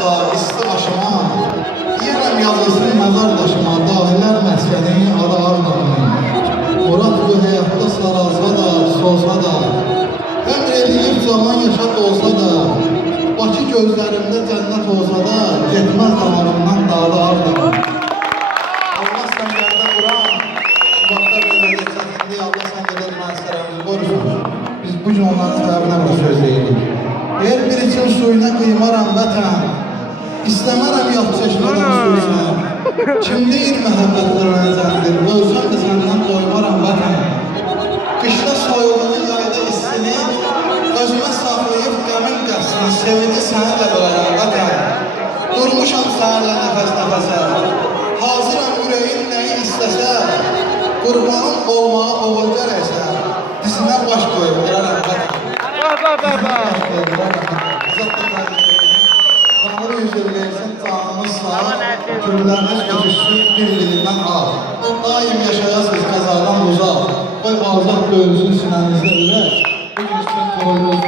olsa isti aşıma, deyirəm yazılsın məzar daşıma, dahilər məskəni adı Ağdamın. Murat bu həyatda sarazva da, solsa da, ömr eləyib zaman yaşat olsa da, Bakı gözlərimdə cənnət olsa da, getməz damarımdan dağlı Ağdamın. Allah sən yerdə Quran, vaxtda böyle çətinliyi, Allah sən gedər mənzərəmizi qorusun. Biz bu gün onların səbəbinə buna söz deyilik. Eğer bir için suyuna kıymaram vətən, İstəmərəm yat çeşmədən suysan. Kim deyir məhəbbət qırmənzəndir, ölsəm də səndən doymaram vətən. Qışda soyuğunu, yayda istini, özümə saxlayıb qəmin qəsrini, sevinci səninlə bölərəm vətən. Durmuşam sənlə nəfəs nəfəsə, hazıram ürəyin nəyi istəsə, qurbanım olmağa oğul gərəksə, dizinə baş qoyub qırarəm vətən. Tanrı yüzü versin canımız sağ, türləriniz götürsün bir-birindən al. Daim yaşayasınız qəzadan uzaq, qoy azad döyülsün sinənizdə ürək, bu gün sizin toyunuz